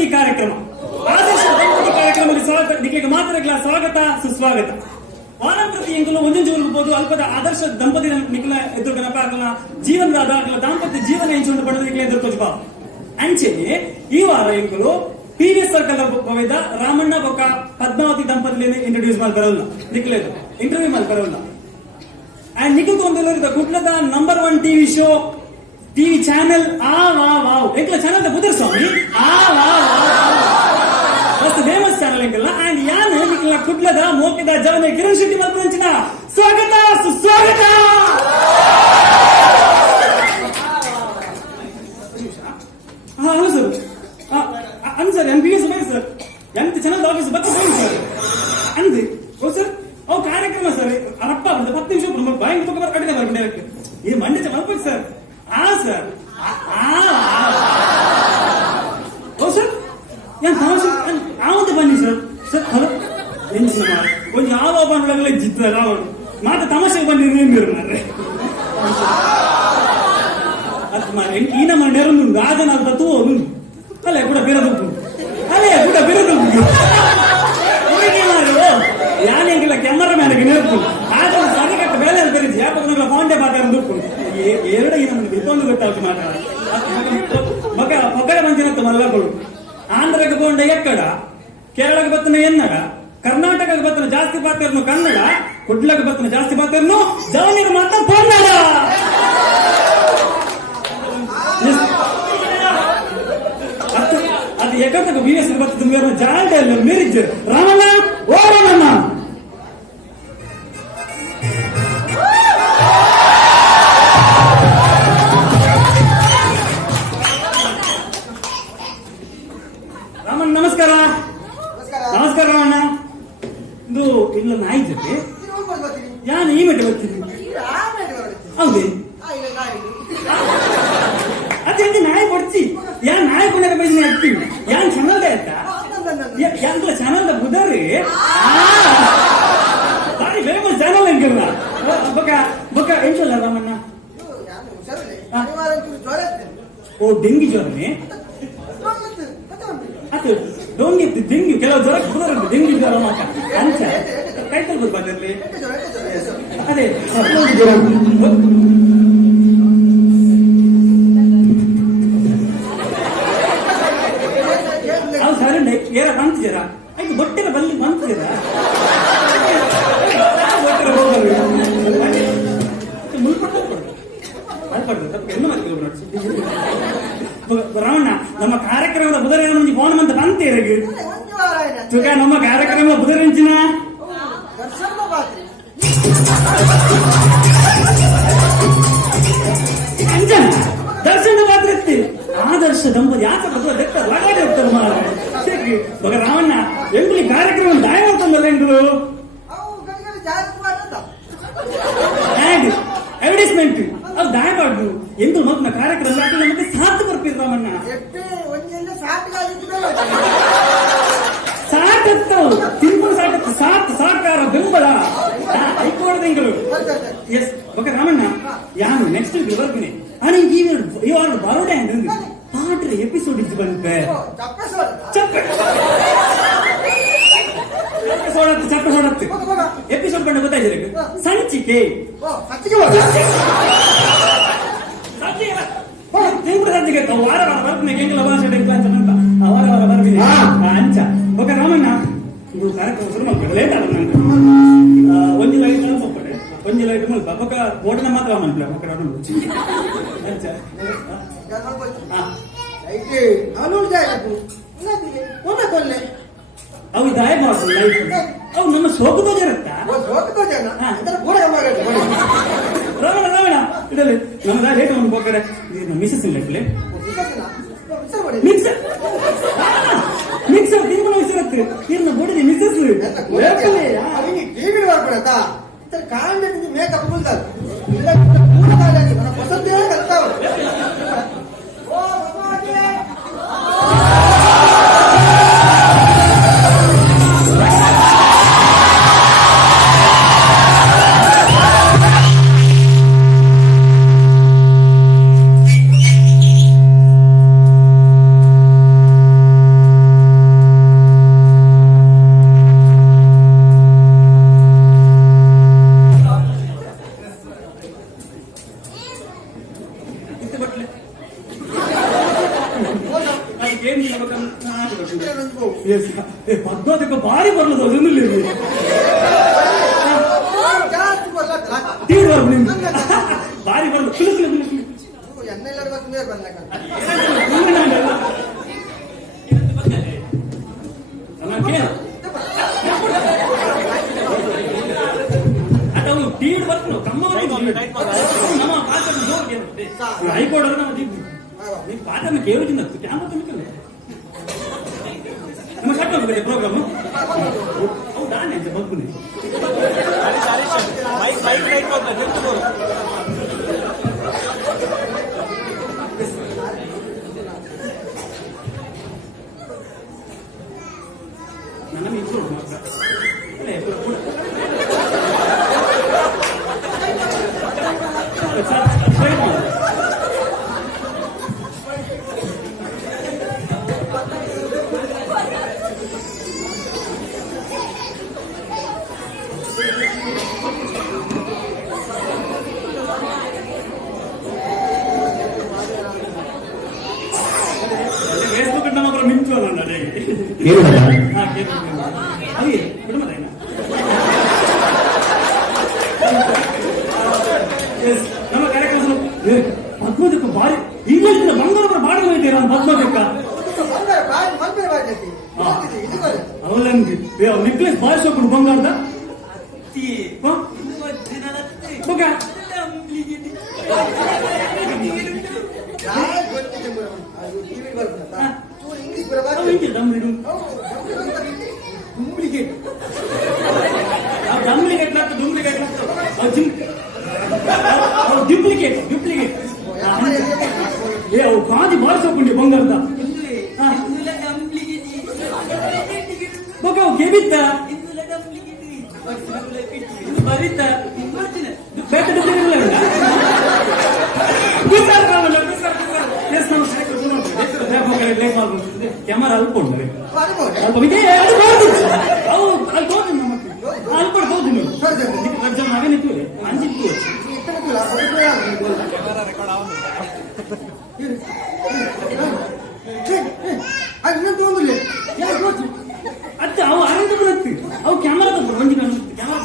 ದಂಪತಿ ಕಾರ್ಯಕ್ರಮ. ಆದರ್ಶ ದಂಪತಿ ಕಾರ್ಯಕ್ರಮದಲ್ಲಿ ಸ್ವಾಗತ ಮಾತ್ರ ಸ್ವಾಗತ ಸುಸ್ವಾಗತ. ವಾರಪ್ರತಿ ಎಂಕುಲು ಒಂಜೊಂಜಿ ಊರು ಅಲ್ಪದ ಆದರ್ಶ ದಂಪತಿ ನಿಖಲ ಎದುರುಗನಪ ಜೀವನದ ದಾಂಪತ್ಯ ಜೀವನ ಎಂಚುಂಡು ಪಡೆದ ನಿಖಲ ಎದುರ್ಕೋಜು ಬಾ ಅಂಚೆ ಈ ವಾರ ಎಂಕುಲು ಪಿವಿಎಸ್ ಸರ್ಕಲ್ ಹೋಗಿದ್ದ ರಾಮಣ್ಣ ಬೊಕ್ಕ ಪದ್ಮಾವತಿ ದಂಪತಿ ಇಂಟ್ರೊಡ್ಯೂಸ್ ಮಾಡಿ ಬರೋಲ್ಲ ನಿಖಲ ಇಂಟರ್ವ್ಯೂ ಮಾಡಿ ಬರೋಲ್ಲ. ಅಂಡ್ ನಿಖಿಲ್ ಒಂದು ಕುಟ್ಲದ number 1 TV show TV channel ಆ ವಾ ವಾವ್ ಎಂಕಲ ಚಾನೆಲ್ ಬುದರ್ ಸ್ವಾಮಿ ಆ ವಾ ಫೇಮಸ್ ಚಾನಲ್ ಎಂಕಲ್ಲ. ಅಂಡ್ ಯಾನ್ ನಿಖಲ ಕುಟ್ಲದ ಮೋಕಿದ ಜವನ ಕಿರಣ್ ಶೆಟ್ಟಿ ಮಲ್ಪಂಚಿನ ಸ್ವಾಗತ ಸುಸ್ವಾಗತ. ಹಲೋ ಸರ್, ಅಂದ್ sir M P S bye sir ಎಂತ ಚಾನಲ್ ಆಫೀಸ್ ಬತ್ತ ಬೈ ಸರ್ ಅಂದ್ ಓ ಸರ್ ಅವು ಕಾರ್ಯಕ್ರಮ ಸರ್ ಅರಪ್ಪ ಬಂದ 10 ನಿಮಿಷ ಬಾಯಿ ತಗೊಂಡು ಕಡಿಮೆ ಬರ್ಬಿಟ್ಟೆ ಈ ಮಂಡ್ಯ ಮಲ್ಪಂಚ್ ಸರ್. ಆ ಸರ್ ಓ ಸರ್ ಏನ್ ತಮಾಷೆ ಆವಂತ ಬನ್ನಿ ಸರ್. ಸರ್ ಹಲೋ ಎಂಚಿನ ಒಂದು ಯಾವ ಬಂಡಗಳ ಜಿತ್ತ ರಾವಣ ಮಾತ್ರ ತಮಾಷೆಗೆ ಬಂದಿರು ಮಾರ್ರೆ ಅದು ಮಾರೆ ಈ ನಮ್ಮ ನೆರನು ರಾಜನ ತತ್ವ ಅಲ್ಲೇ ಕೂಡ ಬೇರೆದು ಅಲ್ಲೇ ಕೂಡ ಬೇರೆದು ಯಾನೆಂಗಿಲ್ಲ ಕೆಮ್ಮರ ಮೇಲೆ ನೆರಪು ಆಗ ಸರಿಕಟ್ಟ ಬೇಲೆ ಬೇರೆ ಯಾಪಗಳ ಫೌಂಡೆ ಮಾತಾಡೋದು ಎರಡು ಇದೊಂದು ಗೊತ್ತಾಗ್ತು ಮಾತಾಡ ಮಗ ಮಕ್ಕಳ ಮಂಜಿನತ್ತು ಮಲ್ಲಗಳು ಆಂಧ್ರಕ್ಕೆ ಕೊಂಡ ಎಕ್ಕಡ ಕೇರಳಕ್ಕೆ ಬತ್ತನ ಎನ್ನಡ ಕರ್ನಾಟಕಕ್ಕೆ ಬತ್ತನ ಜಾಸ್ತಿ ಪಾತ್ರನು ಕನ್ನಡ ಕುಡ್ಲಕ್ಕೆ ಬತ್ತನ ಜಾಸ್ತಿ ಪಾತ್ರನು ಜವನಿಗೆ ಮಾತ್ರ ಕನ್ನಡ. ಅದು ಏಕಂತಕ ಬಿ ಎಸ್ ಬರ್ತದ ಜಾಂಡೆಲ್ಲ ಮೀರಿಜ್ಜು ರಾಮಣ್ಣ ಓ ರಾಮಣ್ಣ ರಾಮಣ್ಣ ನಮಸ್ಕಾರ. ನಮಸ್ಕಾರ ರಾಮಣ್ಣ. ಇದು ಇಲ್ಲ ನಾಯಿ ಜೊತೆ ಯಾನ್ ಈ ಮಟ್ಟ ಬರ್ತೀನಿ ಹೌದೇ ಅದೇ ನಾಯಿ ಕೊಡ್ತಿ ಯಾನ್ ನಾಯಿ ಕೊಂಡ ಬೈದಿನಿ ಹಾಕ್ತೀವಿ ಯಾನ್ ಚಾನಲ್ದ ಆಯ್ತಾ ಯಾಂತ ಚಾನಲ್ದ ಬುಧರಿ ಬಾರಿ ಫೇಮಸ್ ಚಾನಲ್ ಎಂಕಲ್ಲ ಬೊಕ ಬೊಕ ಎಂಚಲ್ಲ ರಾಮಣ್ಣ. ಓ ಡೆಂಗಿ ಜ್ವರನೇ ಅದು ಡೊಂಗಿ ಡೆಂಗ್ಯೂ ಕೆಲವು ಜ್ವರ ಬುಧರಂತೆ ಡೆಂಗ್ಯೂ ಜ್ವರ ಮಾತ್ರ ಅಂಚ ಟೈಟಲ್ ಬರ್ಬಾರ್ದಲ್ಲಿ ಅದೇ ಜ್ವರ ಅದು ಸರಿ ಏರ ಬಂತಿದ್ದೀರ ಆಯ್ತು ಬೊಟ್ಟೆನ ಬಲ್ಲಿ ಬಂತಿದ್ದೀರ ರಾವಣ್ಣ ನಮ್ಮ ಕಾರ್ಯಕ್ರಮದ ಬುಧರ ನಮ್ಗೆ ಫೋನ್ ಮಂತ ಬಂತೇರಗೆ ನಮ್ಮ ಕಾರ್ಯಕ್ರಮ ಬುಧರಂಚಿನ ದರ್ಶನ ಪಾತ್ರ ಆದರ್ಶ ದಂಪತಿ ಯಾಕೆ ಲಗಾಡೆ ಹೋಗ್ತಾರೆ ಮಗ ರಾವಣ್ಣ ಎಂಬುಲಿ ಕಾರ್ಯಕ್ರಮ ದಾಯ ಮಾಡ್ತಂದಲ್ಲ ಎಂಬುದು ಅಡ್ವರ್ಟೈಸ್ಮೆಂಟ್ ಅದು ದಾಯ ಮಾಡ್ದು ಎಂದು ಮಗನ ಕಾರ್ಯಕ್ರಮ ಮತ್ತೆ ಸಾರ್ಥಕ ಬರ್ತೀವಿ ರಾಮಣ್ಣ ಸಾಟತ್ತು ತಿರುಪುರ ಸಾಟತ್ತು ಸಾತ್ ಸರ್ಕಾರ ಬೆಂಬಲ ಹೈಕೋರ್ಟ್ಗಳು ಎಸ್ ಓಕೆ ರಾಮಣ್ಣ ಯಾನು ನೆಕ್ಸ್ಟ್ ವೀಕ್ ಬರ್ತೀನಿ ಅನಿಗೆ ಈ ವಾರ ಬರೋಡೆ ಅಂದ್ರೆ ಪಾಟ್ರೆ ಎಪಿಸೋಡ್ ಇದ್ದು ಬಂತೆ ಚಪ್ಪ ಸೋಡತ್ತೆ ಎಪಿಸೋಡ್ ಕಂಡು ಗೊತ್ತಾಯ್ತು ಸಂಚಿಕೆ ಸಂಚಿಕೆ ವಾರ ವಾರ ಬರ್ತೀನಿ ಹೆಂಗಿಲ್ಲ ಭಾಷೆ ಅಂತ ವಾರ ವಾರ ಬರ್ತೀನಿ ಅಂಚ ಓಕೆ ರಾಮಣ್ಣ ಇದು ಕಾರ್ಯಕ್ರಮ ಶುರು ಮಾಡ್ಬೇಕು ಲೇಟ್ ಆಗ ನಂಗೆ ಒಂದು ಲೈಟ್ ಹೋಗ್ಬೇಡೆ ಒಂದು ಲೈಟ್ ಮುಲ್ಪ ಬೊಕ್ಕ ಓಟನ ಮಾತ್ರ ಮಾಡ್ಬಿಡ ಬೊಕ್ಕ ಅಂಚ ಅವು ದಾಯ ಮಾಡ್ಬೋದು ಲೈಫ್ ಅವು ನಮ್ಮ ಸೋಕುತ್ತೋ ಜರುತ್ತಾ ರಾವಣ ರಾವಣ ಇಡಲಿ ನಮ್ಮ ಲೇಟ್ ಒಂದು ಹೋಗ್ತಾರೆ ಮಿಸಸ್ ಇಲ್ಲ ಮಿಕ್ಸರ್ ಮಿಕ್ಸರ್ ತಿಂಗಳು ಹೆಸರತ್ತೆ ಇನ್ನು ಬುಡಿದಿ ಮಿಸಸ್ ಟಿವಿ ಮಾಡ್ಬಿಡತ್ತಾ ಕಾಂಡ ಮೇಕಪ್ ಹೊಸದೇ ಕಲ್ತಾವ ಪದ್ಮಾವತಿ ಭಾರಿ ಬರ್ಲದು ಅದನ್ನು ಭಾರಿ ಬರ್ಲು टीवी वर्क कम हईकोर्ट पाठ केवल कैमरा तुम्हें ನಮ್ಮ ಕಟ್ ಹೋಗ್ಬೇಕು ಪ್ರೋಗ್ರಾಮ್ ದಾನೆ ಅಂತ ಬಂದ್ಬಿಡಿ ನನ್ನ ಇಬ್ರು ಮಾತ್ರ ನಮ್ಮ ಕಾರ್ಯಕ್ರಮ ಪದ್ಮದಕ್ಕ ಬಾರಿ ಇಂಗ್ಲಿಷ್ ಬಂಗಾರ ಬಾಡಿ ಹೋಯ್ತೀರಾ ಪದ್ಮದಕ್ಕ ಅವಲಂಗಿ ನೆಕ್ಲೆಸ್ ಬಾರಿ ಸೊಪ್ಪು ಬಂಗಾರದ ಡ್ಯೂಪ್ಲಿಕೇಟ್ ಕಾದಿ ಬಾರಿಸೋಕೊಂಡಿ ಬಂಗಾರದ ಕೆಬಿತ್ತ ಬರಿತ ಕ್ಯಾಮರಾ ಅಲ್ಪ ಉಂಟು ಅಲ್ಪ ಹೋಗಿ ನಾವೇ ನಿಂತು ಅಂಜಿತ್ತು ಅಚ್ಚ ಅವು ಆನಂದ ಬರುತ್ತೆ ಅವು ಕ್ಯಾಮರಾ ತಂದ್ರು ಮಂಜಿ ಕ್ಯಾಮರಾ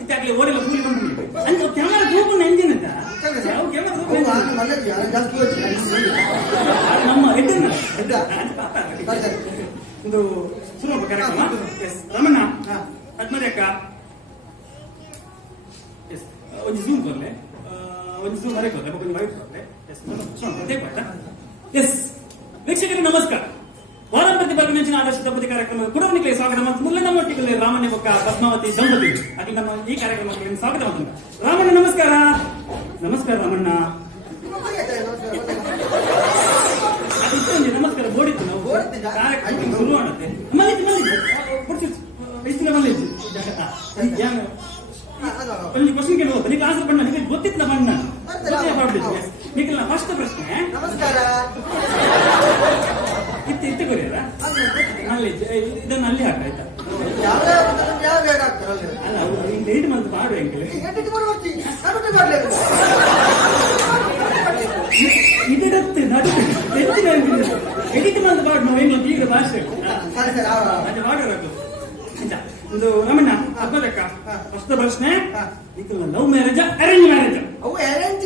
ಇತ್ತಾಗಲೇ ಓಡೆಲ್ಲ ಕೂಲಿ ಬಂದ್ಬಿಟ್ಟು ಅಂತ ಕ್ಯಾಮರಾ ತೂಪನ್ನ ಎಂಜಿನ್ ಅಂತ ಯಾವ ಕ್ಯಾಮರಾ ನಮ್ಮ ಒಂದು ಸುಲಭ ಕಾರ್ಯಕ್ರಮ ರಮಣ್ಣ ಹದ್ಮದಕ್ಕ ಒಂದು ಜೂಮ್ ಬರ್ಲೆ ಒಂದು ಜೂಮ್ ಮರೆಗೆ ಬರ್ಲೆ ಒಂದು ವೈಟ್ ಬರ್ಲೆ ಎಸ್ ವೀಕ್ಷಕರಿಗೆ ನಮಸ್ಕಾರ ವಾರ ಪ್ರತಿಭಟನೆ ಆದರ್ಶ ದಂಪತಿ ಕಾರ್ಯಕ್ರಮದ ಕುಡವನಿಗೆ ಸ್ವಾಗತ ಮತ್ತು ಮುಲ್ಲನ ಒಟ್ಟಿಗೆ ರಾಮಣ್ಯ ಬೊಕ್ಕ ಪದ್ಮಾವತಿ ದಂಪತಿ ಅದು ನಮ್ಮ ಈ ಕಾರ್ಯಕ್ರಮಕ್ಕೆ ಸ್ವಾಗತ ಮಾಡ್ತೀನಿ ರಾಮಣ್ಣ ನಮಸ್ಕಾರ ನಮಸ್ಕಾರ ರಾಮಣ್ಣ ನಮಸ್ಕಾರ ಬೋಡಿತ್ತು ನಾವು ಕಾರ್ಯಕ್ರಮ ಶುರು ಮಾಡುತ್ತೆ ಒಂದು ಕ್ವಶನ್ ಕೇಳುವ ನೀವು ಆನ್ಸರ್ ಬಣ್ಣ ನಿಮಗೆ ಗೊತ್ತಿಲ್ಲ ಬಣ್ಣ ನಿಖಿಲ್ ಫಸ್ಟ್ ಪ್ರಶ್ನೆ ನಮಸ್ಕಾರ ಇತ್ತು ಕೊರಿಯಲ್ಲ ಅಲ್ಲಿ ಇದನ್ನು ಅಲ್ಲಿ ಹಾಕ ಆಯ್ತಾ ಅಲ್ಲ ಈಗ 8 ಮಂತ್ ಮಾಡುವ ಇದರತ್ತೆ ನಡು ಎಡಿಟ್ ಮಂತ್ ಮಾಡು ನಾವು ಹೆಂಗ್ ಈಗ ಭಾಷೆ ಅದು ಮಾಡೋದು ಒಂದು ರಮಣ್ಣ ಹಬ್ಬದಕ್ಕ ಫಸ್ಟ್ ಪ್ರಶ್ನೆ ಈಗ ಲವ್ ಮ್ಯಾರೇಜ್ ಅರೇಂಜ್ ಮ್ಯಾರೇಜ್ ಅವು ಅರೇಂಜ್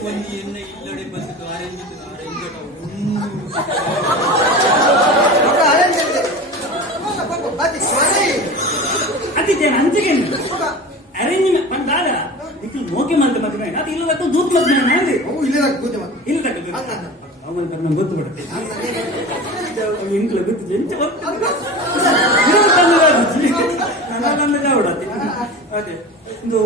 ಒಂದು ಎನ್ನ ಇಲ್ಲಡೆ ಬಂದು ಅತಿದ್ದೇನೆ ಅಂಚಿಗೆ ಅರೇಂಜ್ ಬಂದಾಗ ನಿಖಿಲ್ ಮೋಕೆ ಮಾಡ್ತೆ ಮದುವೆ ಅದು ಇಲ್ಲದಕ್ಕೂ ದೂತ್ ಮದುವೆ ಇಲ್ಲದಕ್ಕ ಅವನ ಗೊತ್ತು ಬಿಡುತ್ತೆ ಇಂಗ್ಲ ಗೊತ್ತು ಎಂಚ ಬಿಡತ್ತೆ ಅದೇ ಒಂದು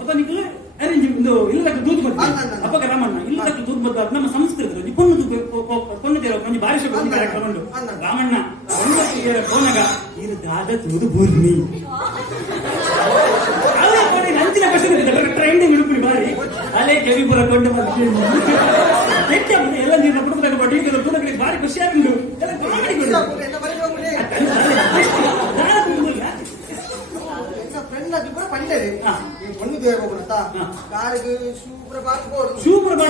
ಅಪ್ಪ ನಿಖಿಲ್ ಅರೇಂಜ್ ಒಂದು ಇಲ್ಲದಕ್ಕ ದೂತ್ ಮದುವೆ ಅಪ್ಪಗ ರಾಮಣ್ಣ ಇಲ್ಲದಕ್ಕ ದೂತ್ ಮದುವೆ ನಮ್ಮ ಸಂಸ್ಕೃತಿ ಪೊಣ್ಣು ದೇವ ಕೊಂಚ ಬಾರಿಶ ಕಾರ್ಯಕ್ರಮ ಉಂಟು ರಾಮಣ್ಣ ಪೋನಗ ಇದು ದಾದ ತೂದು ಬೂರ್ನಿ ಅಂಚಿನ ಕ್ವಶನ್ ಟ್ರೆಂಡಿಂಗ್ ಉಡುಪಿ ಬಾರಿ ಅಲ್ಲೇ ಕೆವಿಪುರ ಕೊಂಡು ಎಲ್ಲ ನೀರಿನ ಕುಟುಂಬದಾಗ ಬಡ್ಡಿ ಬಾರಿ ಖುಷಿಯಾಗುಂಟು ಎಲ್ಲ ಕಾಮಿಡಿ ಅದು ಕೂಡ ಪಂಡೇರಿ ಹಾ. ಈ ಒಂದು ದೇವ ಗೊತ್ತಾ ಹಾ. ಕಾರಿಗೆ ಸೂಪರ್ ಬಾರ್ಬೋದು ಸೂಪರ್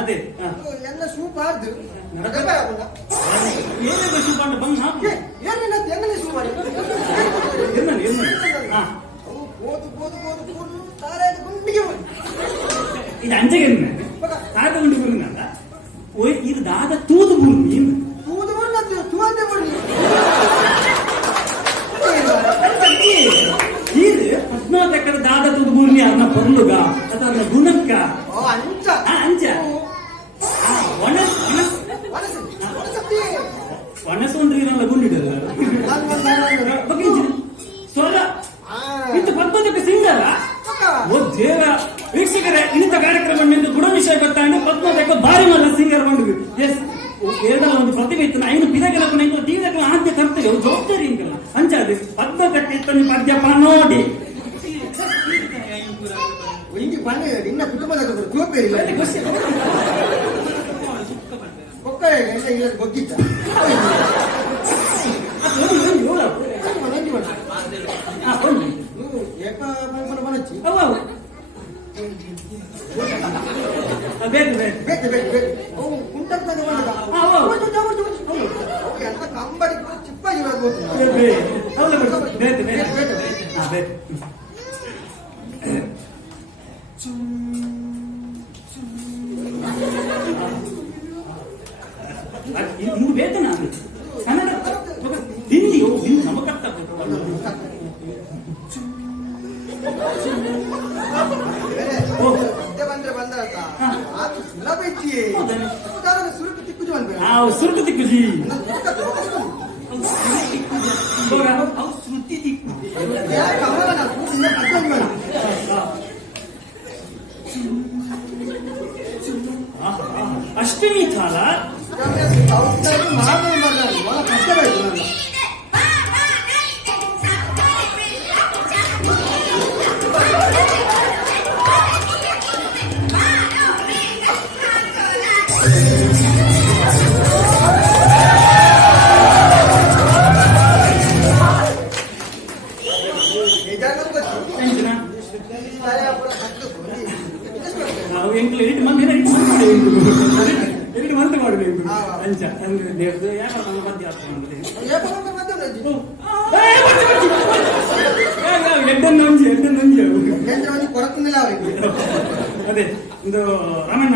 ಅದೇ ಎಲ್ಲ ಸೂಪರ್ ಏನೇ ಸೂಪರ್ ಬಂದ್ ಹಾಕು ಏನಿಲ್ಲ ಹೆಂಗನೇ ಸೂಪರ್ ಓದು ಓದು ಓದು ಓದು ತಾರೆ ಗುಂಡಿಗೆ ಹೋಗಿ ಇದು ಅಂಚೆಗೆ ತಾತ ಗುಂಡಿ ಬರುನಲ್ಲ ಇದು ದಾದ ತೂದು ಬರು ನೀನು ತೂದು ಬರಲ್ಲ ತೂದೆ ಬರಲಿ ಇದು 14 ಎಕರೆ ದಾದ ತೂದು ಬೂರ್ನಿ ಅದನ್ನ ಪರ್ಲುಗ ಅದನ್ನ ಗುಣಕ್ಕ ಅಂಚ ಅಂಚ ಒಣಸೊಂಡ್ರಿ ನಲ್ಲ ಗುಂಡಿಡಲ್ಲ ಸ್ವರ ಇಂತ 14 ಸಿಂಗಲ್ಲ ಓ ದೇವ ವೀಕ್ಷಕರೇ ಇಂಥ ಕಾರ್ಯಕ್ರಮ ಗುಣ ವಿಷಯ ಗೊತ್ತಾಂಡು 14 ಬಾರಿ ಮಲ್ಲ ಸಿಂಗರ್ ಬಂದು ಎಸ್ ಏದೋ ಒಂದು ಪ್ರತಿಭೆ ಇತ್ತು ಐನು ಪಿದಗಳ ಜೀವನ ಆದ್ಯ ಕರ್ತವ್ಯ ಜವಾಬ್ದಾರಿ ಇಂಕಲ್ಲ ಅಂಚಾದು 14 ಇತ್ತು ನೀವು ಪದ್ಯಪ್ಪ ನೋಡಿ ಹಿಂಗೆ ಬನ್ನಿ ನಿನ್ನ ಕುಟುಂಬದ ತೋಪೇರಿಲ್ಲ ಒಕ್ಕಡೆ ಇಲ್ಲ ಬಗ್ಗಿದ್ದ ಮನಚ್ಚಿ ಬೇಕು ಬೇಕು ಬೇಕು ಬೇಕು ಬೇಕು ಅವು ಕುಂಟಂತಾಗ ಎಂತ ಕಂಬಡಿ ಚಿಪ್ಪಾಗಿ ಬರ್ಬೋದು ಬೇಕು ಬೇಕು ಇನ್ನು ಬೇಕು ನಾನು ಕನ್ನಡ ಹಿಂದಿಯೋ ಹಿಂದಿ ನಮಗರ್ಥ ಬಂದ್ರೆ ಬಂದ ಸುಲಭ ಇದ್ದೀಯೇ ಸುರುಕು ತಿಕ್ಕುಜು ಬಂದ್ರೆ ಸುರುಕು ತಿಕ್ಕುಜಿ ಶ್ರುತಿ ತಿಕ್ಕು ಅಷ್ಟಮಿ ಕಾಲ ಎರಡು ಮಂತ್ ಮಾಡಬೇಕು ಅಂಚ ದೇವ್ರದ್ದು ಯಾಕಂದ್ರೆ ನಮ್ಮ ಮಧ್ಯ ಅದೇ ಒಂದು ರಮಣ್ಣ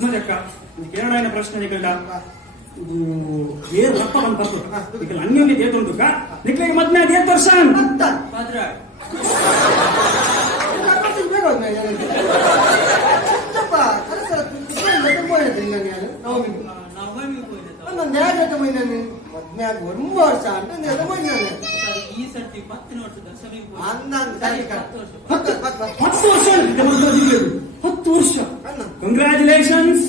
15 ಅಕ್ಕ ಕೇರಳ ಪ್ರಶ್ನೆ ನಿಕಲ್ಡ ಏರು ರಪ್ಪ ಬಂದು ಬರ್ತು ಈಗ ಅನ್ಯೋನ್ಯ ದೇತುಂಟು ನಿಕ್ಲಿಗೆ 18 ವರ್ಷ ವರ್ಷ ಈ ಸರ್ತಿ 10 ವರ್ಷದ 10 ವರ್ಷ ಕಂಗ್ರಾಚುಲೇಷನ್ಸ್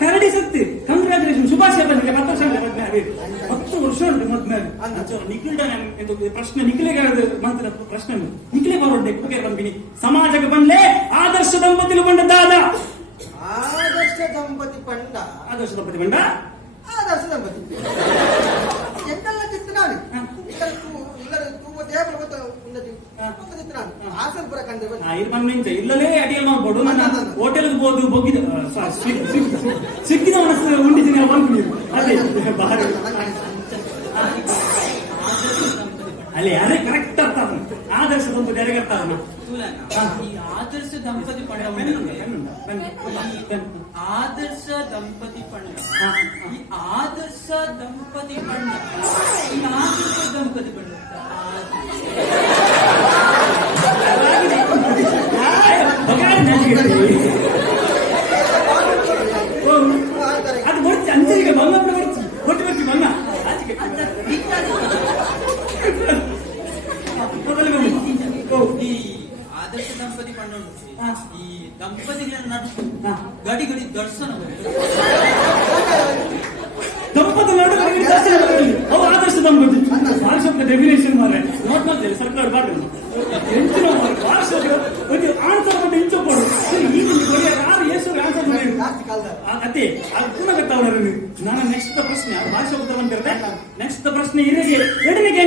ಕರಡಿ ಸತ್ತಿ ಕಂಗ್ರಾಚುಲೇಷನ್ ಶುಭಾಶಯ ಬಂದಿದೆ 10 ವರ್ಷ 10 ವರ್ಷ ಉಂಟು ಮದ್ಮೇಲೆ ನಿಖಿಲ್ಡ ಪ್ರಶ್ನೆ ನಿಖಿಲಿಗೆ ಮಾತ್ರ ಪ್ರಶ್ನೆ ನಿಖಿಲಿ ಬರೋಡ್ಡೆ ಬಂದಿನಿ ಸಮಾಜಕ್ಕೆ ಬಂದ್ಲೆ ಆದರ್ಶ ದಂಪತಿಲು ಬಂದ ದಾದ ಆದರ್ಶ ದಂಪತಿ ಪಂಡ ಆದರ್ಶ ದಂಪತಿ ಎಂತೆಲ್ಲ ಚಿತ್ರನಾಡಿ ಆಸಲ್ಪುರ ಕಂಡು ಇಲ್ಲಲೇ ಅಡಿಯಲ್ಲಿ ಮಾಡ್ಬೋದು ಹೋಟೆಲ್ಗೆ ಹೋದು ಬೊಗ್ಗಿದ ಸಿಕ್ಕಿದ ಮನಸ್ಸು ಉಂಡಿದ್ದೀನಿ ಅದೇ ಬಾರಿ ಅಲ್ಲಿ ಅದೇ ಕರೆಕ್ಟ್ ಅರ್ಥ ಆದರ್ಶ ದಂಪತಿ ಯಾರಿಗೆ ಅರ್ಥ ಈ ಆದರ್ಶ ದಂಪತಿ ಪಂಡ ಆದರ್ಶ ದಂಪತಿ ಪಂಡ ಈ ಆದರ್ಶ ದಂಪತಿ ಪಂಡ ಈ ಆದರ್ಶ ದಂಪತಿ ಪಂಡ ಅದು ಬರ್ತಿ ಅಂಚೆಗೆ ಬಂಗ ಕೊಟ್ಟು ಬರ್ತಿ ಬಂಗ ಈ ಆದರ್ಶ ದಂಪತಿ ಪಂಡ ಈ ದಂಪತಿಗಳ ಗಡಿ ಗಡಿ ದರ್ಶನ ದಂಪತಿ ಅವು ಆದರ್ಶ ದಂಪತಿ ಭಾಷೆ ಡೆಫಿನೇಷನ್ ಮಾರೆ ನೋಟ್ ಮಾಡ್ತೇವೆ ಸರ್ಕಾರ ಬಾರ್ದು ಎಂಚಿನ ಭಾಷೆ ಒಂದು ಆನ್ಸರ್ ಬಂದು ಇಂಚು ಕೊಡು ಈಗ ಯಾರು ಎಷ್ಟು ಆನ್ಸರ್ ಮಾಡಿ ಅದೇ ಅದು ಪುನಃ ಗೊತ್ತಾವ್ರು ನಾನು ನೆಕ್ಸ್ಟ್ ಪ್ರಶ್ನೆ ಭಾಷೆ ಉತ್ತರ ಬಂದಿರುತ್ತೆ ನೆಕ್ಸ್ಟ್ ಪ್ರಶ್ನೆ ಇರಿಗೆ ಎಡನಿಗೆ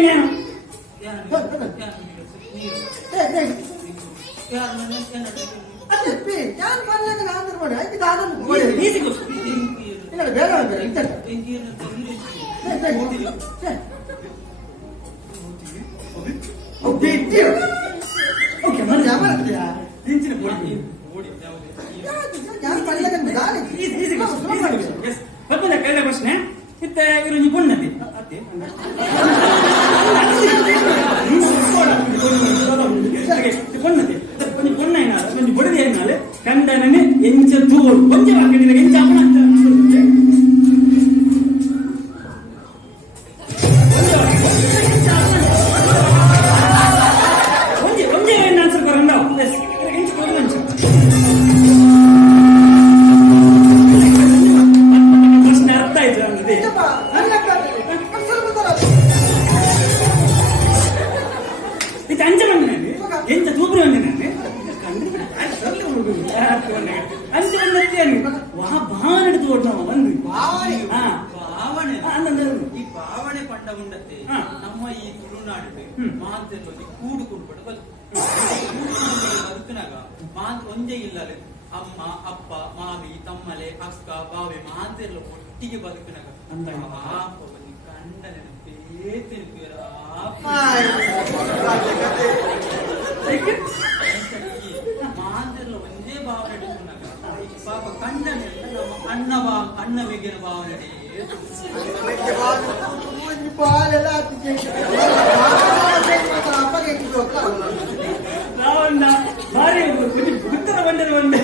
ಅದೇ ಯಾರು ಮಾಡ್ಲಿಕ್ಕೆ ನಾನು ಮಾಡಿ ಆಯ್ತು ಅದನ್ನು ಗೋಡೆ ಇಲ್ಲ ಬೇಡ ಬೇಡ ಇಂತ ಓಕೆ ಮತ್ತೆ ದಿಂಚಿನ ಪೊಡಿ ಯಾರು ಮಾಡ್ಲಿಕ್ಕೆ ದಾರಿ ಪದ್ಮದ ಕಳೆದ ಪ್ರಶ್ನೆ ಇತ್ತ ಇವರು ನೀವು ಪೊಣ್ಣತಿ ಅತ್ತೆ ಪೊಣ್ಣತಿ ಕೊಂಚ ಪೊಣ್ಣ ಏನಾದ್ರು ಕೊಂಚ ಬಡದಿ ಏನಾದ್ರು ಕಂಡನನೆ ಎಂಚ ತೂರು ಕೊಂಚ ಹಾಕಿದ್ರೆ ಎಂಚ ಅಪ್ಪನ ಅಂತ ಒಂದೇ ಏನು ಆನ್ಸರ್ ಬರಂಡ ಎಂಚ ಕೊಡಲಂಚ ಪ್ರಶ್ನೆ ಅರ್ಥ ಆಯ್ತು ಅಂದ್ರೆ ಇದು ಅಂಚ ಬಂದಿನಲ್ಲಿ ಎಂತ ತೂಬ್ರಿ ಬಂದಿನಲ್ಲಿ ಅಂಚ ಬಂದಿ ಭಾವನೆ ಹಿಡಿದು ನಾವು ಬಂದ್ವಿ ಈ ಭಾವನೆ ಪಂಡ ಉಂಡತೆ ನಮ್ಮ ಈ ತುಳುನಾಡು ಮಾತಲ್ಲಿ ಕೂಡುಕೊಂಡು ಬದುಕಿನಾಗ ಮಾತು ಒಂದೇ ಇಲ್ಲ ಅಮ್ಮ ಅಪ್ಪ ಮಾಮಿ ತಮ್ಮಲೆ ಅಕ್ಕ ಬಾವೆ ಮಾತೆಲ್ಲ ಒಟ್ಟಿಗೆ ಬದುಕಿನಾಗ ಕಂಡ ಮಾತೆಲ್ಲ ಒಂದೇ ಭಾವನೆ ಹಿಡಿದುಕೊಂಡಾಗ ಪಾಪ ಕಂಡನೆಲ್ಲ ನಮ್ಮ ಅಣ್ಣ ಬೇಗಿನ ಭಾವನೆ ರಾವಣ್ಣ ಭಾರಿ ಉತ್ತರ ಬಂದರೆ ಒಂದೇ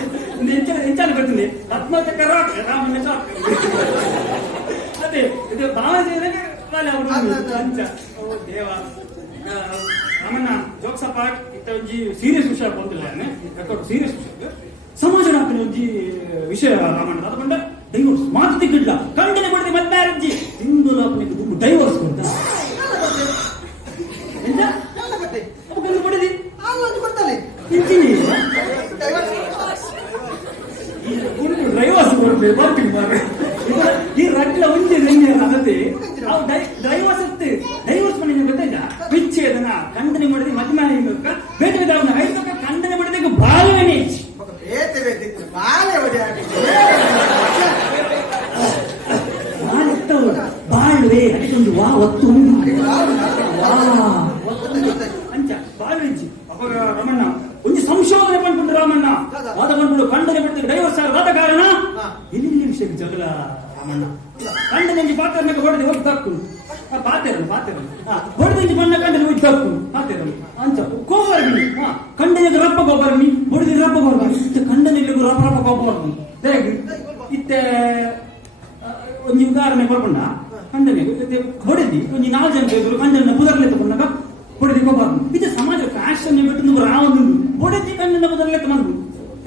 ಎಂಚಾನ ಬರ್ತದೆ ಆತ್ಮಹತ್ಯಕರ ರಾಮಣ್ಣ ಅದೇ ಇದು ಭಾವನೆ ಅಂಚ ಓ ದೇವ ರಾಮಣ್ಣ ಜೋಕ್ಸ ಪಾಟ್ ಇತ್ತ ಒಂಜಿ ಸೀರಿಯಸ್ ವಿಷಯ ಬಂದಿಲ್ಲ ಸೀರಿಯಸ್ ವಿಷಯ ಸಮಾಜ ಒಂಜಿ ವಿಷಯ ರಾಮಣ್ಣ ಅದು ಬಂದ ಡೈವೋರ್ಸ್ ಮಾತು ತಿಕ್ಕಿಡ್ಲ ಕಂಡನೆ ಕೊಡದೆ ಮತ್ತೆ ಅರ್ಜಿ ತಿಂದು ದುಡ್ಡು ಡೈವೋರ್ಸ್ ಕೊಡ್ತ ಎಂತ ಕಂಡು ಕೊಡದಿ ಕೊಡ್ತಾನೆ ಡ್ರೈವರ್ಸ್ ಬರ್ತೀವಿ ಈ ರಗ್ಲ ಒಂದೇ ಅದತ್ತೆ ಡ್ರೈವರ್ಸ್ ಡೈವರ್ಸ್ ಮಾಡಿ ಗೊತ್ತಾಯ್ತಾ ವಿಚ್ಛೇದನ ಖಂಡನೆ ಮಾಡಿದ್ರೆ ಮದುವೆ ಬೇರೆ ಬೇರೆ ಅವನ ಐದು ಖಂಡನೆ ಮಾಡಿದಾಗ ಬಾಲ್ವನೇ ಬಾಳ್ವೆ ಅದಕ್ಕೊಂದು ವಾ ಒತ್ತು ಅಂಚ ಬಾಳ್ವೆಜ್ಜಿ ಅವಾಗ ರಮಣ್ಣ ಒಂದು ಸಂಶೋಧನೆ ಮಾಡ್ಬಿಟ್ಟು ರಾಮಣ್ಣ ವಾದ ಮಾಡ್ಬಿಡು ಖಂಡನೆ ಬಿಡ್ತೀವಿ ಡೈವರ್ಸ್ ವಾದ ಕಾರಣ ಇಲ್ಲಿ ವಿಷಯ ಜಗಳ ರಾಮಣ್ಣ ಕಂಡನೆಂಜಿ ಪಾತ್ರನಾಗ ಹೊಡೆದು ಹೋಗಿ ತಕ್ಕು ಪಾತೆರಲ್ಲ ಹೊಡೆದಂಜಿ ಬಣ್ಣ ಕಂಡನೆ ಹೋಗಿ ತಕ್ಕು ಪಾತೆರಲ್ಲ ಅಂಚ ಕೋಬರ್ಮಿ ಕಂಡನೆಗೆ ರಪ್ಪ ಗೊಬ್ಬರ್ಮಿ ಹೊಡೆದಿ ರಪ್ಪ ಗೊಬ್ಬರ್ಮಿ ಕಂಡನೆಗೂ ರಪ್ಪ ರಪ್ಪ ಗೊಬ್ಬರ್ಮಿ ಹೇಗೆ ಇತ್ತೆ ಒಂದು ಉದಾಹರಣೆ ಬರ್ಕೊಂಡ ಕಂಡನೆ ಹೊಡೆದಿ ಒಂದು 4 ಜನ ಬೇಕು ಕಂಡನ ಪುದರ್ಲೆ ತಗೊಂಡಾಗ ಹೊಡೆದಿ ಗೊಬ್ಬರ್ಮಿ ಇದು ಸಮಾಜ ಫ್ಯಾಷನ್ ಬಿಟ್ಟು ರಾವಣ ಹೊಡೆದಿ ಕಂಡನ ಪುದರ್ಲೆ ತಗೊಂಡು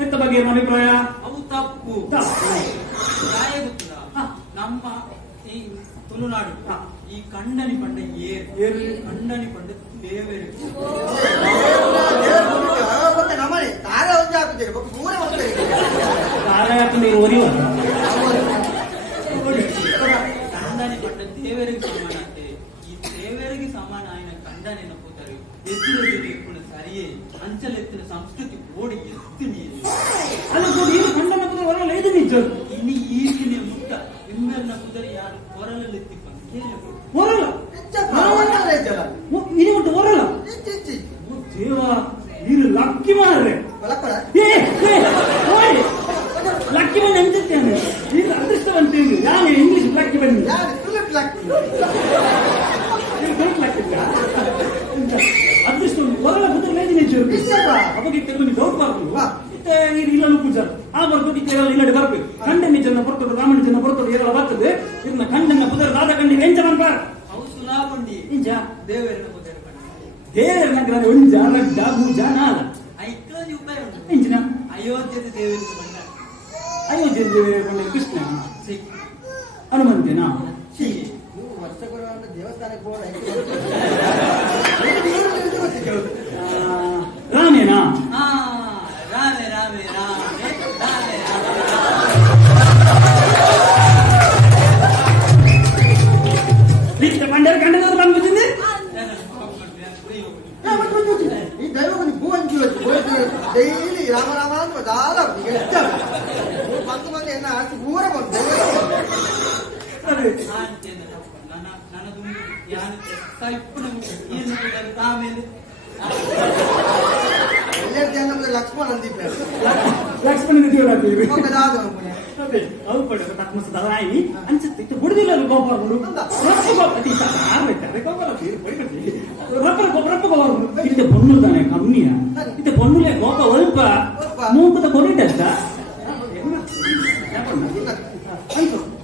ಎತ್ತ ಬಗ್ಗೆ ಏನು ಅಭಿಪ್ರಾಯ ಅವು ತಪ್ಪು ನಮ್ಮ ಈ ತುಳುನಾಡು ಈ ಕಂಡನಿ ಪಂಡ ಏರು ಕಂಡನಿ ಪಂಡ ದೇವೇರು ನಮ್ಮನೆ ತಾರ ಒಂದು ಹಾಕುತ್ತೇನೆ ಪೂರ ಹೋಗ್ತೇನೆ ನೀವು ಒರಿವ ಕಂಡನಿ ಪಂಡ ದೇವರಿಗೆ ಸಮಾನ ಅಂತೆ ಈ ದೇವರಿಗೆ ಸಮಾನ ఆయన ಕಂಡನೆ ನಪ್ಪುತ್ತಾರೆ ಎತ್ತಿನ ಜೊತೆ ಇಪ್ಪುಣ ಸರಿಯೇ ಅಂಚಲೆತ್ತಿನ ಸಂಸ್ಕೃತಿ ಓಡಿ ಎತ್ತಿ ನೀರು ಅಲ್ಲ ಕಂಡನ ಪುದರ್ ಹೊರಲ್ಲ ಇದು ನಿಜ ಇನ್ನು ಈಗಿನ ಮುಟ್ಟ ಇಮ್ಮೆರ್ನ ಪುದರ್ ಯಾರು ಹೊರಲೆತ್ತಿಕೊಂಡು ಕೇಳಬಹುದು ಹೊರಲ್ಲ ಇದು ಬಿಟ್ಟು ಹೊರಲ್ಲ ದೇವ ನೀನು ಲಕ್ಕಿ ಮಾರ್ರೆ ಲಕ್ಕಿ ಬಂದು ಎಂತೇನೆ ನೀನು ಅದೃಷ್ಟವಂತ ನಾನು ಇಂಗ್ಲಿಷ್ ಲಕ್ಕಿ ಬನ್ನಿ ಅದೃಷ್ಟ ಹೊರಲ್ಲ ಪುತ್ರ ಅವಾಗ ಕೆಲವೊಂದು ಡೌಟ್ ಮಾಡ್ಕೊಂಡು ಇಲ್ಲೂ ಪೂಜಾರ ಆ ಬರ್ಕೊಂಡು ಇಲ್ಲಡೆ ಬರ್ಬೇಕು ಕಂಡನಿ ಜನ ಬರ್ಕೊಂಡು ರಾಮಣ್ಣ ಜನ ಬರ್ಕೊಂಡು ಏರೆಲ್ಲ ಬರ್ತದೆ ಇದನ್ನ ಕಂಡನ ಪುದರ್ ದಾದ ಕಂಡಿಗೆ ಎಂಚ ಬಂದ ಇಂಚ ದೇವರ ನಗರ ಒಂಜ ರಡ್ಡ ಮೂಜ ನಾಲ ಇಂಚಿನ ಅಯೋಧ್ಯೆ ದೇವರಿಗೆ ಅಯೋಧ್ಯೆ ದೇವರ ಕೃಷ್ಣ ಹನುಮಂತೇನಾ ದೇವಸ್ಥಾನಕ್ಕೆ ರಾಮೇನಾ ರಾಮೆ ರಾಮೆ ರಾಮೆ ರಾಮೆ ಕಂಡರು ಬಂದ್ಬಿಟ್ಟಿಂದೆ ಆಮೇಲೆ ನಮ್ಗೆ ಲಕ್ಷ್ಮಣ ಅಂದಿದ್ದೆ ಲಕ್ಷ್ಮಣ ಜೀವನಾಗ್ತೀವಿ ಹೋಗದಾದ ಅದೇ ಅವು ಪಡೆ ತತ್ಮಸ ದರಾಯಿ ಅಂಚತ್ತೆ ಇತ್ತು ಬುಡದಿಲ್ಲ ಗೋಪಾಲರು ರಪ್ಪ ಗೋಪತಿ ಆರ್ಬೇಕು ಗೋಪಾಲತಿ ಬೈಕತಿ ರಪ್ಪ ಗೋಪಾಲರು ಇತ್ತೆ ಬೊನ್ನುದಾನೆ ಕಮ್ಮಿಯ ಇತ್ತೆ ಬೊನ್ನುಲೆ ಗೋಪ ಒಲ್ಪ ಮೂಕದ ಬೊನ್ನಿಟ್ಟಷ್ಟ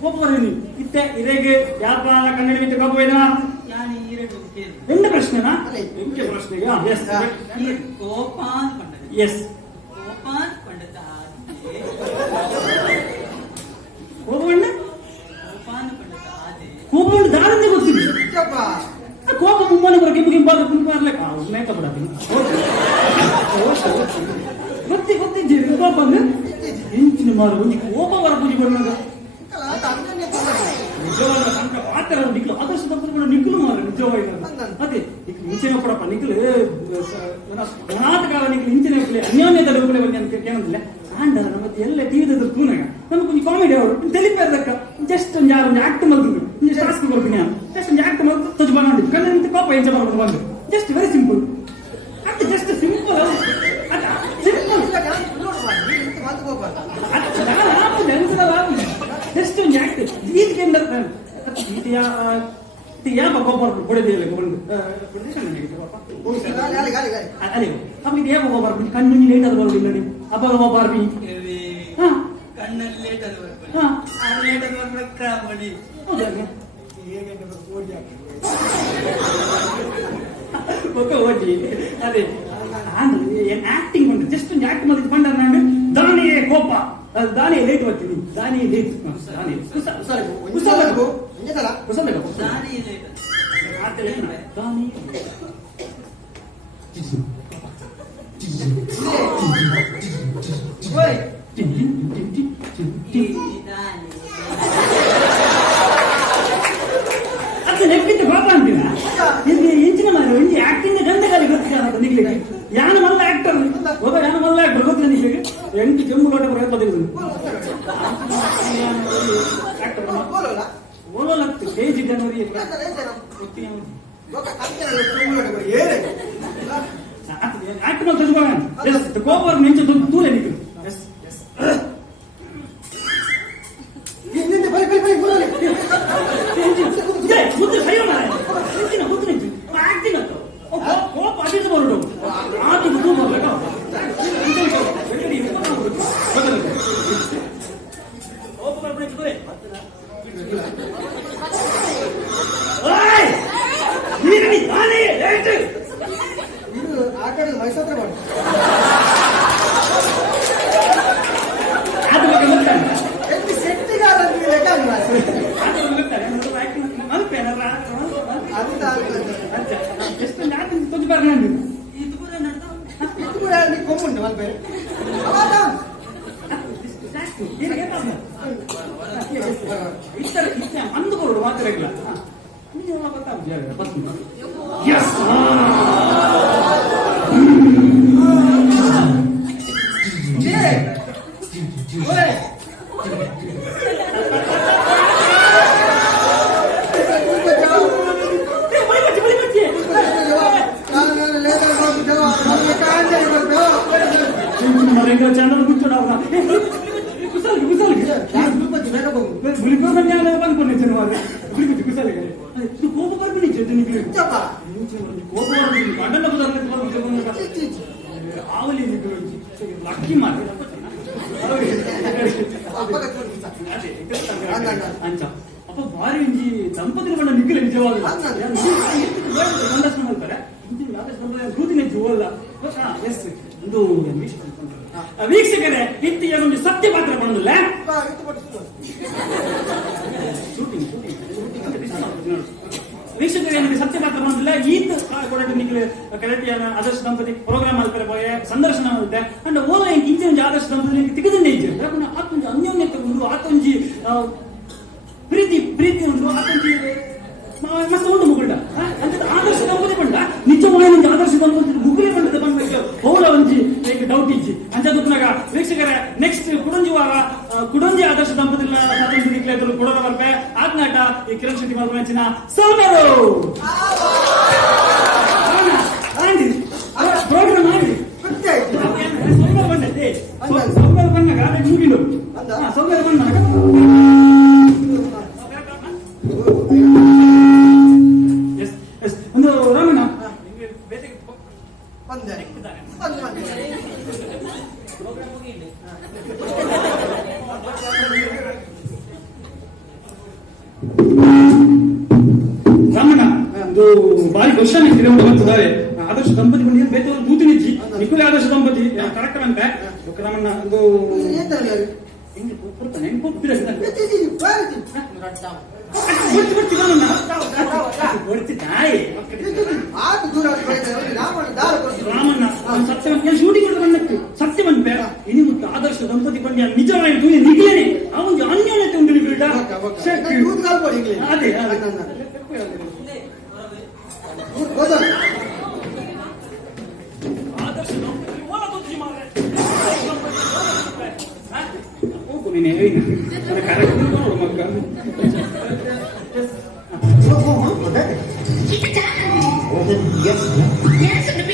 ಗೋಪವರೇನಿ ಇತ್ತೆ ಇರೆಗೆ ವ್ಯಾಪಾರ ಕನ್ನಡ ಮಿತ್ರ ಗೋಪವೇನ ಯಾನಿ ಈರೆಡು ಕೇಳು ಎಂತ ಪ್ರಶ್ನೆನಾ ಎಂತ ಪ್ರಶ್ನೆಗೆ ಎಸ್ ಈ ಕೋಪಾನ್ ಪಂಡದ ಎಸ್ ಕೋಪಾನ್ ಪಂಡದ ಆದೆ ಕೋಪವಣ್ಣ ಕೋಪಾನ್ ಪಂಡದ ಆದೆ ಕೋಪವಣ್ಣ ದಾರಂದೆ ಗೊತ್ತಿಲ್ಲ ಯಪ್ಪ ಕೋಪ ಮುಮ್ಮನ ಬರ ಕೆಂಪು ಕೆಂಪಾಗ ಕುಂಪಾರ್ಲೆ ಮೇಕ ಬಿಡತೀನಿ ಗೊತ್ತಿಜ್ಜಿ ಕೋಪ ಹೆಂಚಿನ ಮಾರು ಒಂದು ಕೋಪ ಬರ ಪೂಜೆ ಕೊಡುವಾಗ ನಿಜವಾದ ಸಂಕ ಪಾತ್ರ ನಿಕ್ಲು ಆದರ್ಶ ತಂತ್ರಗಳು ನಿಕ್ಲು ಮಾರ ನಿಜವಾಗಿ ಅದೇ ನಿಕ್ಲು ಇಂಚಿನ ಕೊಡಪ್ಪ ನಿಕ್ಲು ಕರ್ನಾಟಕ ನಿಕ್ಲು ಇಂಚಿನ ಅನ್ಯೋನ್ಯದ ಲೋಕಲೆ ಬಂದು ಅಂತ ಕೇಳಂದಿಲ್ಲ ಆಂಡರ ಮತ್ತೆ ಎಲ್ಲ ಟಿವಿದ ತೂನಾಗ ನಮ್ಗೆ ಒಂದು ಕಾಮಿಡಿ ಅವರು ತೆಲಿಪೇರ್ದಕ್ಕ ಜಸ್ಟ್ ಒಂದು ಯಾರು ಒಂದು ಆಕ್ಟ್ ಮಲ್ತಿದ್ರು ಒಂದು ಟಾಸ್ಕ್ ಬರ್ತೀನಿ ಜಸ್ಟ್ ಒಂದು ಆಕ್ಟ್ ಮಲ್ತು ತಜ್ ಬಂದು ಕಣ್ಣಿನ ಕೋಪ ಎಂಚ ಮಾಡ್ಕೊಂಡು ಬಂದು ಜಸ್ಟ್ ವೆರಿ ಸಿಂಪಲ್ ಅದು ಜಸ್ಟ್ ಸಿಂಪಲ್ ಸಿಂಪಲ್ ಜಸ್ಟ್ ಒಂದು ಆಕ್ಟ್ ಇದಕ್ಕೆ ಯಾಕ ಗೋಪಾಲ ಕೊಡದಿಲ್ಲ ಅದೇ ಅಪ್ಪ ಯಾಕ ಗೋಪಾಲ ಕಣ್ಣು ಲೇಟ್ ಆದ ಬರೋದಿಲ್ಲ ನೀವು ಅಪ್ಪ ಗೋಪಾಲ ಕಣ್ಣಲ್ಲಿ ಲೇಟ್ ಅದು ಹಾ ಲೇಟ್ ಅದು ಬರ್ಬಿಡಕ್ಕ ಮಾಡಿ ಓದಿ ಅದೇ ಆಕ್ಟಿಂಗ್ ಉಂಟು ಜಸ್ಟ್ ಒಂದು ಆಕ್ಟ್ ಮಾಡಿ ಬಂದ ನಾನು ದಾನಿಯೇ ಕೋಪ ದಾನಿಯೇ ಲೇಟ್ ಬರ್ತೀನಿ ದಾನಿಯೇ ಲೇಟ್ ದಾನಿ ದಾನಿ ಲೇಟ್ ದಾನಿ ಅದು ನೆಪ್ಪಿದ್ದು ಪಾಪ ಅಂತೀನ ಇಲ್ಲಿ ಇಂಚಿನ ಮಾರು ಇಂಚಿ ಆಕ್ಟಿಂಗ್ ಗಂಧಗಾಲಿ ಗೊತ್ತಿಲ್ಲ ನಿಗ್ಲಿಕ್ಕೆ ಯಾನ ಮಲ್ಲ ಆಕ್ಟರ್ ಹೋದ ಯಾನ ಮಲ್ಲ ಆಕ್ಟರ್ ಗೊತ್ತಿಲ್ಲ ನಿಗ್ಲಿಕ್ಕೆ ಎಂಟು ಕೆಮ್ಮು ಲೋಟ ಬರೋದಿಲ್ಲ ಆಕ್ಟರ್ ಓಲೋಲತ್ತು ಕೇಜಿ ಜನವರಿ ಆಕ್ಟ್ ಮಾಡಿ ತಜ್ಬೋಣ ಕೋಪರ್ ಮಿಂಚು ತೂಲೆ ನಿಗ್ಲು ಮುದ್ದು ಸರಿ ಹೆಚ್ಚಿನ ಮುದ್ದು ನಿಂತು ಆಕ್ಟಿಂಗ್ ಅಂತ ಕೋಪ ಅದಿದ್ದು ಬರೋದು ಆದಿದ್ದು ತೂ ಬರ್ಬೇಕು ಕೋಪ ಬರ್ಬಿಟ್ಟು ಇದು ಆ ಕಡೆ ಮೈಸೂತ್ರ ಮಾಡಿ ಅದು ಬಗ್ಗೆ ಗೊತ್ತಾಗ ಎಷ್ಟು ಸೆಟ್ಟಿಗಾದಂತ ಲೆಕ್ಕ ಅಲ್ವಾ ಎಷ್ಟು ನಾಲ್ಕು ತೊಂದು ಬರ್ನಾಂಡು ಇದು ಕೂಡ ನಡ್ದು ಇದು ಕೂಡ ನೀನು ಕೊಮ್ಮುಂಡು ಮಲ್ಪೆ ಅವಾಗ ಇತರ ಅಂದು ಬರೋಡು ಮಾತ್ರ ಇಲ್ಲ ಗೊತ್ತಾಗ ಚಂದ್ರ ಕೂರ್ಚೋಣ ಬಂದ್ಕೊಂಡಿದ್ದೇನೆ ಕೋಪ ಬರ್ಬಿಡಿ ಕೋಪ ಗಂಡನ ಆವಲಿ ಲಕ್ಕಿ ಮಾಡಿ ಅಂಚ ಅಪ್ಪ ಭಾರಿ ಒಂಜಿ ದಂಪತಿಗಳ ಬಂಡ ನಿಖಿಲ ನಿಜವಾದ ಗಂಡಸ್ನ ಮಾಡ್ತಾರೆ ಕೂತಿನ ಜೀವಲ್ಲ ಎಸ್ ಒಂದು ವೀಕ್ಷಕರೇ ಇತ್ತೀಗ ಒಂದು ಸತ್ಯ ಪಾತ್ರ ಬಂದಿಲ್ಲ ವೀಕ್ಷಕರೇ ನಮಗೆ ಸತ್ಯ ಪಾತ್ರ ಬಂದಿಲ್ಲ ಈತ ಕೊಡಟ್ಟು ನಿಖಿಲ ಕರೆಕ್ಟಿಯಾನ ಆದರ್ಶ ದಂಪತಿ ಪ್ರೋಗ್ರಾಮ್ ಮಾಡ್ತಾರೆ ಪೋಯೆ ಸಂದರ್ಶನ ಮಾಡುತ್ತೆ ಅಂಡ್ ಓಲ ಇಂಚೆ ಒಂದು ಆದರ್ಶ ದಂಪತಿ ತೆಗೆದನ್ನೇ ಇದ್ದೆ ಆತೊಂದು ಅನ್ಯೋನ್ಯತೆ ಒಂದು ಆತೊಂಜಿ ಪ್ರೀತಿ ಒಂದು ಆತೊಂಜಿ ಮಸ್ತ್ ಉಂಟು ಮುಗುಂಡ ಅಂತ ಆದರ್ಶ ದಂಪತಿ ಬಂಡ ನಿಜವಾಗಿ ಆದರ್ಶ ದಂಪತಿ ಮುಗುಲೆ ಬಂಡದ ಬಂದ ಹೋಲ ಒಂಜಿ ಡೌಟ್ ಇಜ್ಜಿ ಅಂಚದುಪ್ಪನಾಗ ವೀಕ್ಷಕರೇ ನೆಕ್ಸ್ಟ್ ಕುಡಂಜಿ ಆದರ್ಶ ದಂಪತಿಗಳ ಕೊಡೋರ ಬರ್ಪೆ ಆಗ್ನಾಟ ಈ ಕಿರಣ್ ಶೆಟ್ಟಿ ಮಾಡ್ಕೊಂಡು ಸೋಮರು ಶೂಟಿಂಗ್ ಅಂದ? ಸೌಕರ್ಯ ಬಂದ ಒಂದು ರಾಮಣ್ಣ ಬಂದೆ ರಾಮಣ್ಣ ಒಂದು ಬಾರಿ ಕ್ವಶನ್ ಬರ್ತದೆ ಆದರ್ಶ ದಂಪತಿ ಬಂದಿದ್ದು ಬೇರೆ ದೂತಿ ನಿಜ್ಜಿ ನಿಖುಲೆ ಆದರ್ಶ ದಂಪತಿ ಕರೆಕ್ಟ್ ಅಂತ ರಾಮಣ್ಣ ಒಂದು ಹೆಂಗೆ ಕೊಡ್ತಾನೆ ಹೆಂಗೆ ಕೊಡ್ತೀರ ರಾಮಣ್ಣ ಸತ್ಯವನ್ ಶೂಟಿಂಗ್ ಬಣ್ಣಕ್ಕೆ ಸತ್ಯವನ್ ಬೇಡ ಇನಿ ಮುತ್ತ ಆದರ್ಶ ದಂಪತಿ ಬಂದ ನಿಜವಾದ ನಿಖಿಲೇನೆ ಆ ಒಂದು ಅನ್ಯೋನ್ಯತೆ ಉಂಟು ಬಿಡ ಅದೇ ಆದರ್ಶ ದಂಪತಿ ಓಲ ಗೊತ್ತಿ ಮಾರ್ರೆ ಹೋಗು ನೀನೆ ಕರೆಕ್ಟ್ ನೋಡು ಮಕ್ಕ Yes.